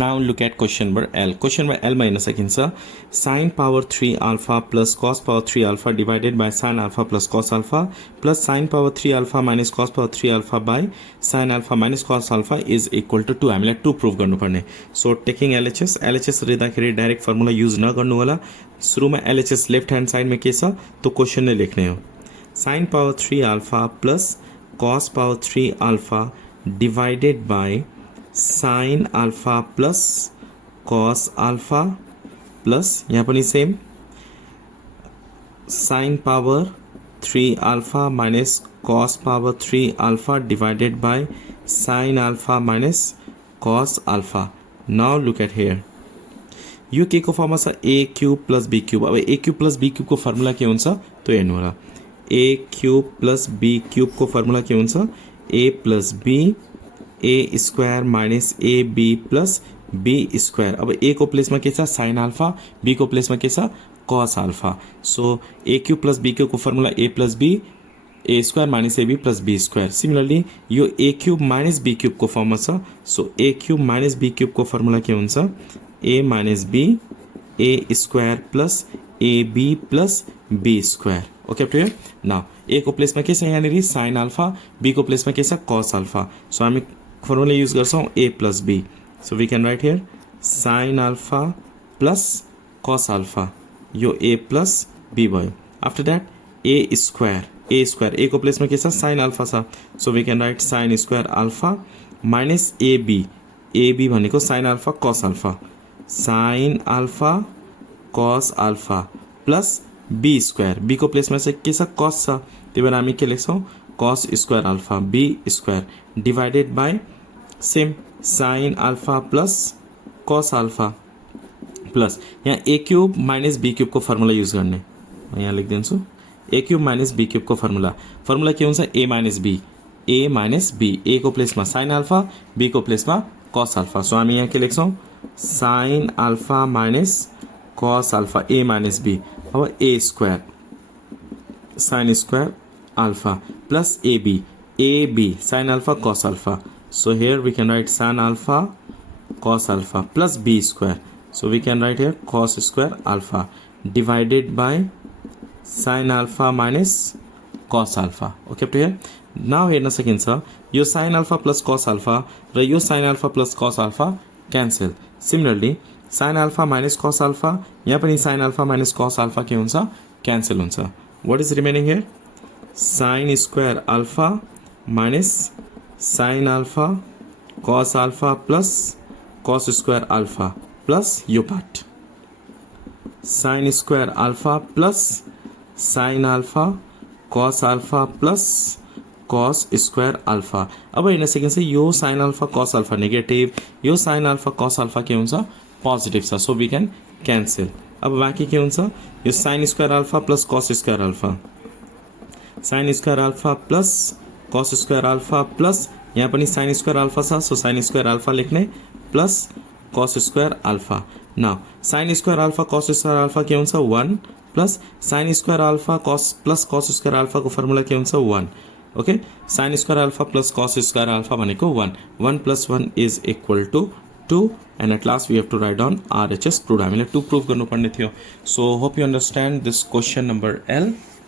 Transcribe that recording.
Now look at question number L. Question number L minus सकिन्छ sin power 3 alpha plus cos power 3 alpha divided by sin alpha plus cos alpha plus sin power 3 alpha minus cos power 3 alpha by sin alpha minus cos alpha is equal to 2. हामीलाई 2 proof गर्नुपर्ने. So taking LHS लिँदाखेरि direct formula use नगर्नु होला. सुरुमा LHS left hand साइडमा के छ त्यो क्वेशन नै लेख्ने हो. sin power 3 alpha plus cos power 3 alpha divided by sin alpha plus cos alpha plus यहाँ पनि same sin power 3 alpha minus cos power 3 alpha divided by sin alpha minus cos alpha. Now look at here. यो के को फर्ममा छ a cube plus b cube. अब a cube plus b cube को formula के हुन्छ त्यो हेर्नु होला. a cube plus b cube को फर्मुला के हुन्छ a plus b a square minus ab plus b square. अब a को प्लेसमा के छ sin alpha, b को प्लेसमा के छ cos alpha. So a cube plus b cube को formula a plus b a square minus ab plus b square. Similarly यो a cube minus b cube को फर्ममा छ. So a cube minus b cube को formula के हुन्छ a minus b a square plus ab plus b square. Okay, clear? Now a को प्लेसमा के छ यहाँनिर sin alpha, b को प्लेसमा के छ cos alpha. So हामी फर्मुला युज गर्छौं a plus b. So we can write here sin alpha plus cos alpha. यो a plus b भयो. After that a square a को प्लेसमा के छ sin alpha छ. So we can write sin square alpha minus ab भनेको sin alpha cos alpha. sin alpha cos alpha plus b square. b को प्लेसमा चाहिँ के छ cos छ. त्यही भएर हामी के लेख्छौं cos square alpha b square divided by same sin alpha plus cos alpha plus यहाँ a cube minus b cube को फर्मुला युज गर्ने. यहाँ लेखिदिन्छु a cube minus b cube को फर्मुला के हुन्छ a minus b a को प्लेसमा sin alpha b को प्लेसमा cos alpha. So हामी यहाँ के लेख्छौं sin alpha minus cos alpha a minus b. अब a square sin square alpha plus ab sin alpha cos alpha. So here we can write sin alpha cos alpha plus b square. So we can write here cos square alpha divided by sin alpha minus cos alpha. Okay, up to here. Now हेर्न सकिन्छ यो sin alpha plus cos alpha र यो sin alpha plus cos alpha cancel. Similarly sin alpha minus cos alpha यहाँ पनि sin alpha minus cos alpha के हुन्छ cancel हुन्छ. What is remaining here? Sin square alpha minus sin alpha cos alpha plus cos square alpha plus यो part sin square alpha plus sin alpha cos alpha plus cos square alpha. अब हेर्न सकिन्छ यो sin alpha cos alpha negative, यो sin alpha cos alpha के हुन्छ positive छ. So we can cancel. अब बाँकी के हुन्छ यो sin square alpha plus cos square alpha, sin square alpha plus cos square alpha plus यहाँ पनि sin square alpha छ. सो sin square alpha लेख्ने plus cos square alpha. Now sin square alpha cos square alpha के हुन्छ 1 plus sin square alpha plus cos square alpha को formula के हुन्छ 1. Okay, sin square alpha plus cos square alpha भनेको 1. 1 plus 1 is equal to 2 and at last we have to write down RHS proved. हामीले 2 proof गर्नुपर्ने थियो. So hope you understand this question number L.